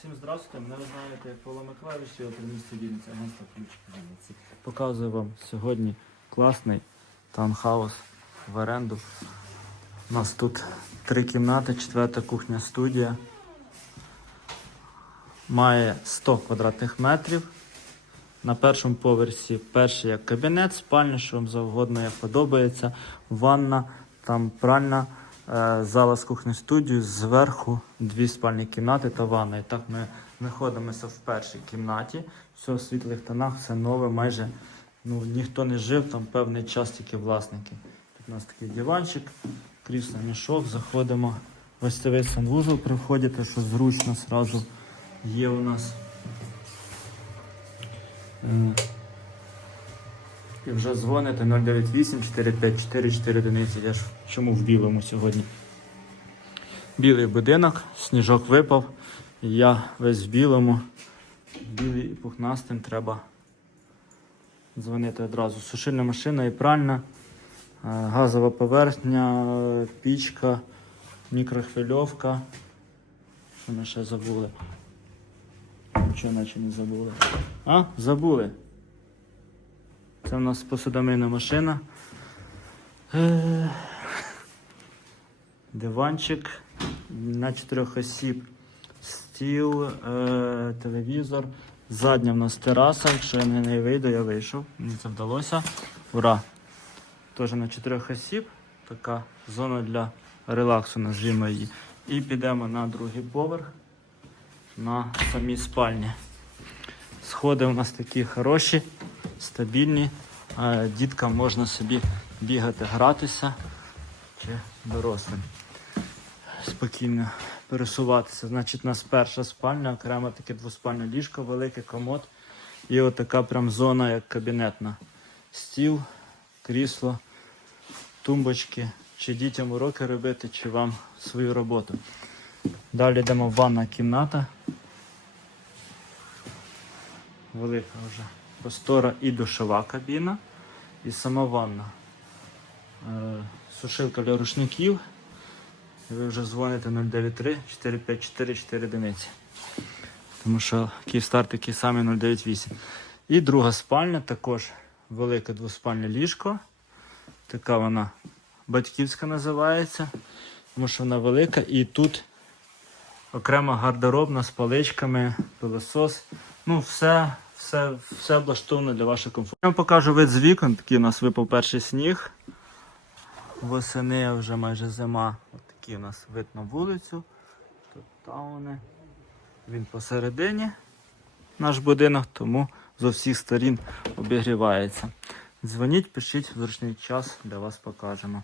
Всім здравствуйте, мене ви знаєте як Павло Миколаївич, я місті Вінниця, агентство ключ Вінниці. Показую вам сьогодні класний таунхаус в оренду. У нас тут три кімнати, четверта кухня студія. Має 100 квадратних метрів. На першому поверсі перший як кабінет, спальня, що вам завгодно як подобається, ванна, там пральна, зала з кухні студією, зверху дві спальні кімнати та ванна. І так ми знаходимося в першій кімнаті. Все в світлих тонах, все нове, майже ну, ніхто не жив, там певний час тільки власники. Тут у нас такий диванчик, крісло мішок, заходимо в гостєвий санвузол, при що зручно зразу є у нас. І вже дзвоните 098 454 4 одиниці. Я ж чому в білому сьогодні? Білий будинок, сніжок випав. Я весь в білому. Білий і пухнастим треба дзвонити одразу. Сушильна машина і пральна, е, газова поверхня, пічка, мікрохвильовка. Що ми ще забули? Нічого наче не забули. А? Забули. Це в нас посудомийна машина. Е, Диванчик на чотирьох осіб. Стіл, е, телевізор. Задня в нас тераса. Якщо я на неї вийду, я вийшов. Мені це вдалося. Ура! Теж на чотирьох осіб. Така зона для релаксу, назвімо її. І підемо на другий поверх на самій спальні. Сходи у нас такі хороші, стабільні. Діткам можна собі бігати, гратися чи дорослим. Спокійно пересуватися. Значить, у нас перша спальня, окремо таке двоспальне ліжко, велике комод. І отака прям зона, як кабінетна. Стіл, крісло, тумбочки. Чи дітям уроки робити, чи вам свою роботу. Далі йдемо в ванна кімната. Велика вже простора і душова кабіна, і сама ванна. Е, Сушилка для рушників. Ви вже дзвоните 093 454 4 одиниці. Тому що Київстар такий самий 098. І друга спальня, також велике двоспальне ліжко. Така вона батьківська називається, тому що вона велика. І тут окрема гардеробна з паличками, пилосос. Ну, все, все, все облаштовано для вашого комфорту. Я вам покажу вид з вікон. Такий у нас випав перший сніг. Восени вже майже зима. Ось такий у нас вид на вулицю. Тут тауни. Він посередині наш будинок, тому з усіх сторін обігрівається. Дзвоніть, пишіть в зручний час, для вас покажемо.